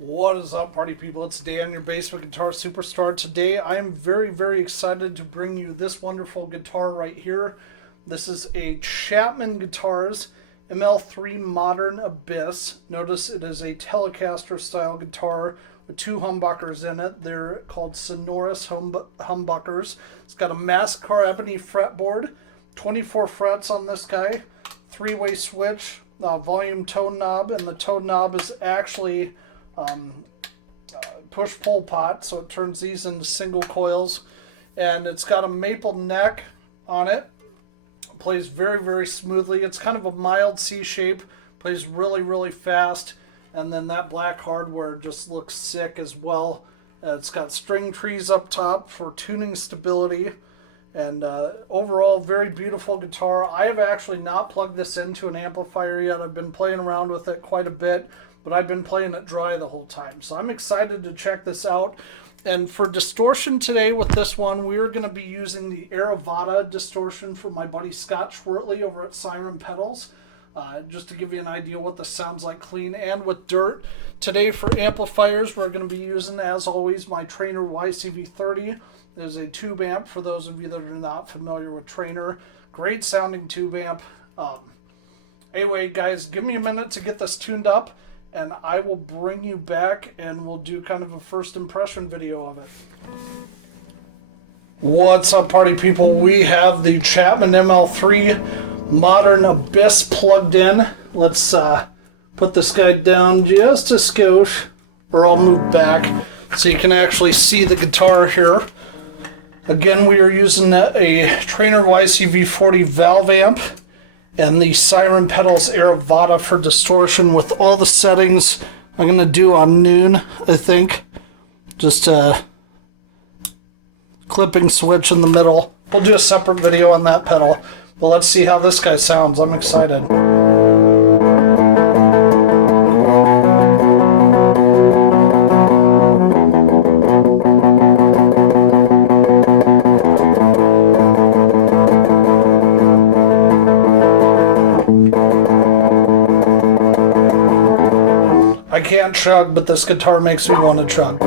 What is up, party people? It's Dan, your basement guitar superstar. Today I am very excited to bring you this wonderful guitar right here. This is a Chapman Guitars ML3 Modern Abyss. Notice it is a Telecaster style guitar with two humbuckers in it. They're called sonorous humbuckers. It's got a Masacar Ebony fretboard, 24 frets on this guy, three-way switch, volume tone knob, and the tone knob is actually push-pull pot, so it turns these into single coils, and it's got a maple neck on it. Plays very smoothly. It's kind of a mild C shape, plays really fast, and then that black hardware just looks sick as well. It's got string trees up top for tuning stability, and overall very beautiful guitar. I have actually not plugged this into an amplifier yet. I've been playing around with it quite a bit, but I've been playing it dry the whole time. So I'm excited to check this out. And for distortion today with this one, we're going to be using the Airavata distortion from my buddy Scott Schwertley over at Siren Pedals. Just to give you an idea what this sounds like clean and with dirt. Today for amplifiers, we're going to be using, as always, my Trainer YCV30. There's a tube amp for those of you that are not familiar with Trainer. Great sounding tube amp. Anyway, guys, give me a minute to get this tuned up, and I will bring you back and we'll do kind of a first impression video of it. What's up, party people? We have the Chapman ML3 Modern Abyss plugged in. Let's put this guy down just a skosh, or I'll move back so you can actually see the guitar here. Again, we are using a Trainer YCV40 valve amp and the Siren Pedals Airavata for distortion with all the settings I'm going to do on noon, I think. Just a clipping switch in the middle. We'll do a separate video on that pedal. But let's see how this guy sounds. I'm excited. I can't chug, but this guitar makes me want to chug.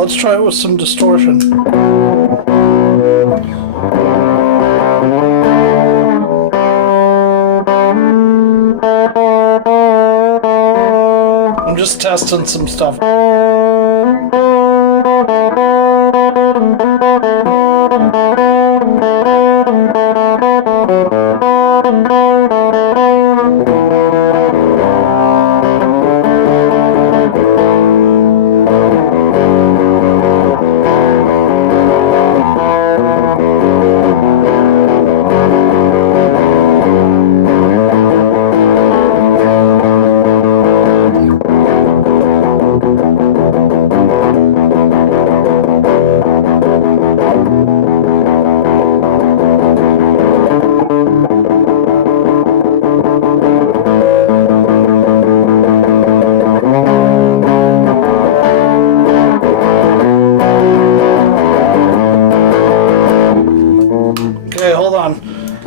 Let's try it with some distortion. I'm just testing some stuff.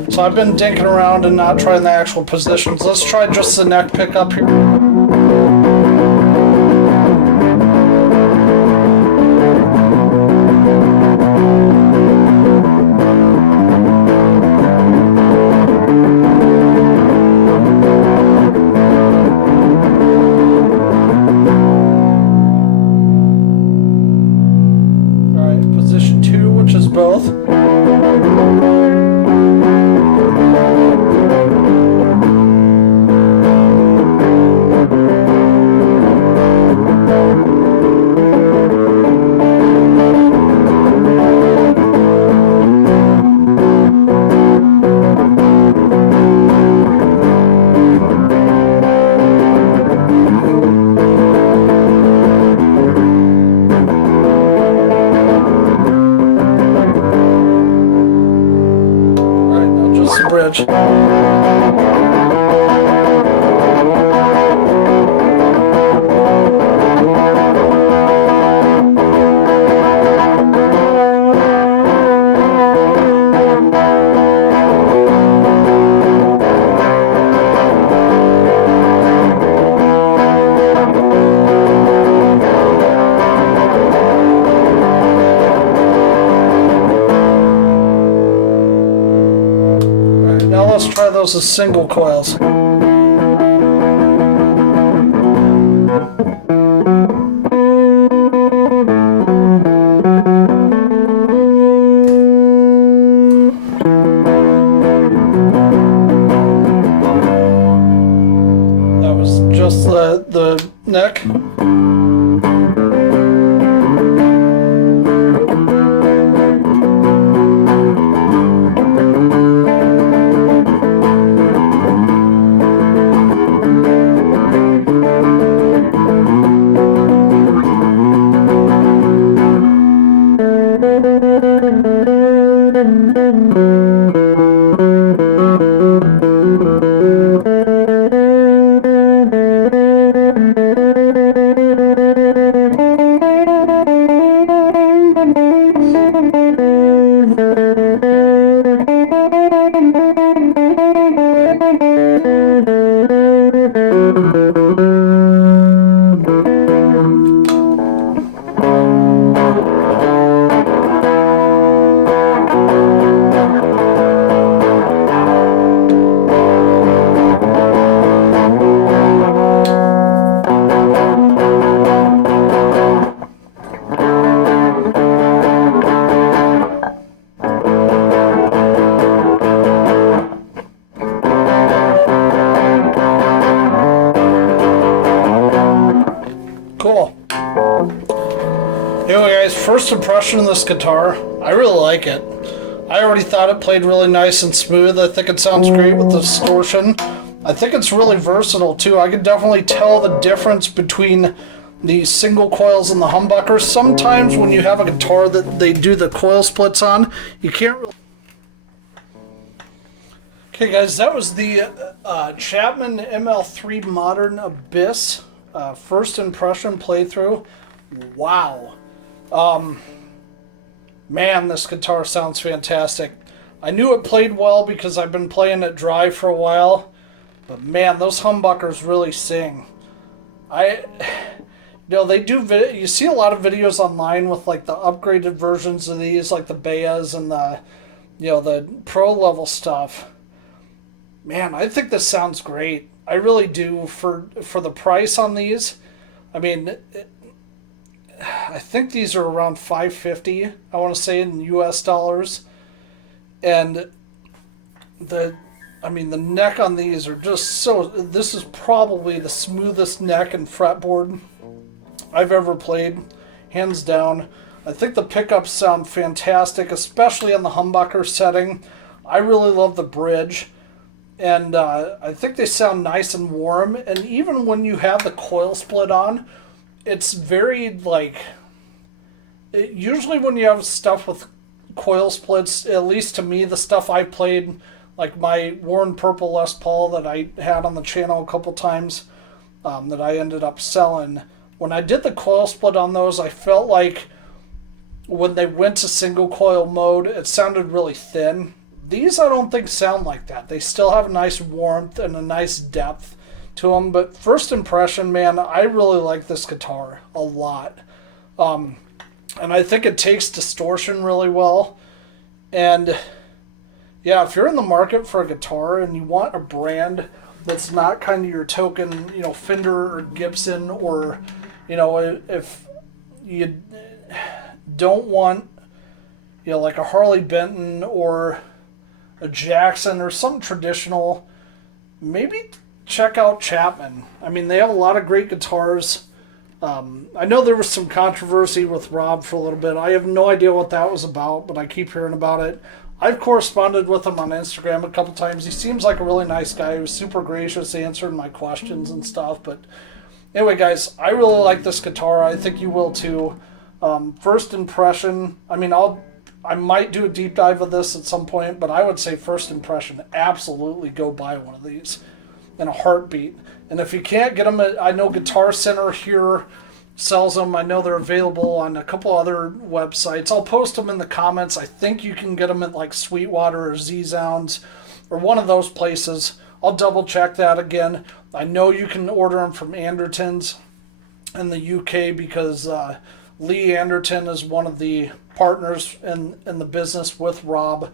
So I've been dinking around and not trying the actual positions. Let's try just the neck pickup here. both. Bridge. Let's try those as single coils. That was just the neck. Cool. Anyway guys, first impression of this guitar, I really like it. I already thought it played really nice and smooth. I think it sounds great with the distortion. I think it's really versatile too. I can definitely tell the difference between the single coils and the humbuckers. Sometimes when you have a guitar that they do the coil splits on, you can't really... Okay guys, that was the Chapman ML3 Modern Abyss. First impression playthrough. Wow. Man, this guitar sounds fantastic. I knew it played well because I've been playing it dry for a while, but man, those humbuckers really sing. They do you see a lot of videos online with like the upgraded versions of these, like the Bayas and the the pro level stuff. Man, I think this sounds great. I really do for the price on these. I mean, I think these are around $550. I want to say in US dollars, and the neck on these are just so. This is probably the smoothest neck and fretboard I've ever played, hands down. I think the pickups sound fantastic, especially on the humbucker setting. I really love the bridge. And I think they sound nice and warm. And even when you have the coil split on, it's very usually when you have stuff with coil splits, at least to me, the stuff I played, like my Worn Purple Les Paul that I had on the channel a couple times, that I ended up selling. When I did the coil split on those, I felt like when they went to single coil mode, it sounded really thin. These I don't think sound like that. They still have a nice warmth and a nice depth to them. But first impression, man, I really like this guitar a lot. And I think it takes distortion really well. And yeah, if you're in the market for a guitar and you want a brand that's not kind of your token, Fender or Gibson, or, if you don't want you know, like a Harley Benton or a Jackson or some traditional, maybe check out Chapman. I mean, they have a lot of great guitars. I know there was some controversy with Rob for a little bit. I have no idea what that was about, but I keep hearing about it. I've corresponded with him on Instagram a couple times. He seems like a really nice guy. He was super gracious, answering my questions and stuff. But anyway, guys, I really like this guitar. I think you will too. First impression, I mean, I might do a deep dive of this at some point, but I would say first impression, absolutely go buy one of these in a heartbeat. And if you can't get them, I know Guitar Center here sells them. I know they're available on a couple other websites. I'll post them in the comments. I think you can get them at like Sweetwater or Z-Sounds or one of those places. I'll double check that again. I know you can order them from Anderton's in the UK because Lee Anderton is one of the partners in the business with Rob.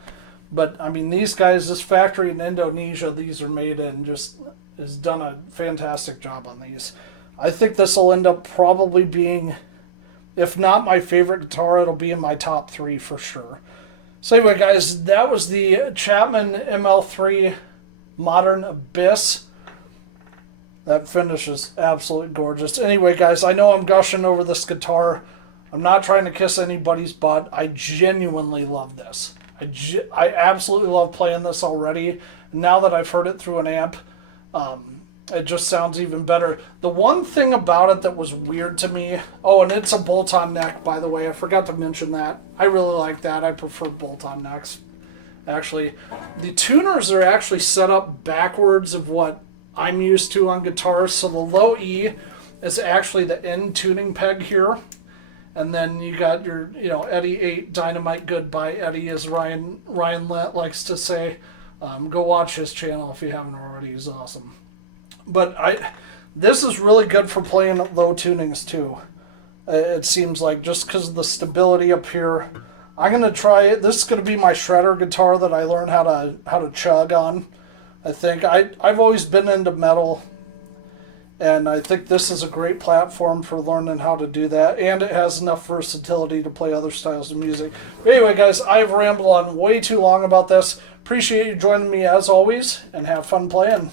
But I mean, these guys, this factory in Indonesia, these are made in, just has done a fantastic job on these. I think this will end up probably being, if not my favorite guitar, it'll be in my top 3 for sure. So anyway, guys, that was the Chapman ML3 Modern Abyss. That finish is absolutely gorgeous. Anyway, guys, I know I'm gushing over this guitar. I'm not trying to kiss anybody's butt. I genuinely love this. I absolutely love playing this already. Now that I've heard it through an amp, it just sounds even better. The one thing about it that was weird to me, oh, and it's a bolt-on neck, by the way. I forgot to mention that. I really like that. I prefer bolt-on necks, actually. The tuners are actually set up backwards of what I'm used to on guitars. So the low E is actually the end tuning peg here. And then you got your, you know, Eddie 8 Dynamite Goodbye Eddie, as Ryan likes to say. Go watch his channel if you haven't already. He's awesome. But this is really good for playing at low tunings too. It seems like, just because of the stability up here. I'm gonna try it. This is gonna be my shredder guitar that I learned how to chug on. I think I've always been into metal, and I think this is a great platform for learning how to do that, and it has enough versatility to play other styles of music. But anyway, guys, I've rambled on way too long about this. Appreciate you joining me as always, and have fun playing.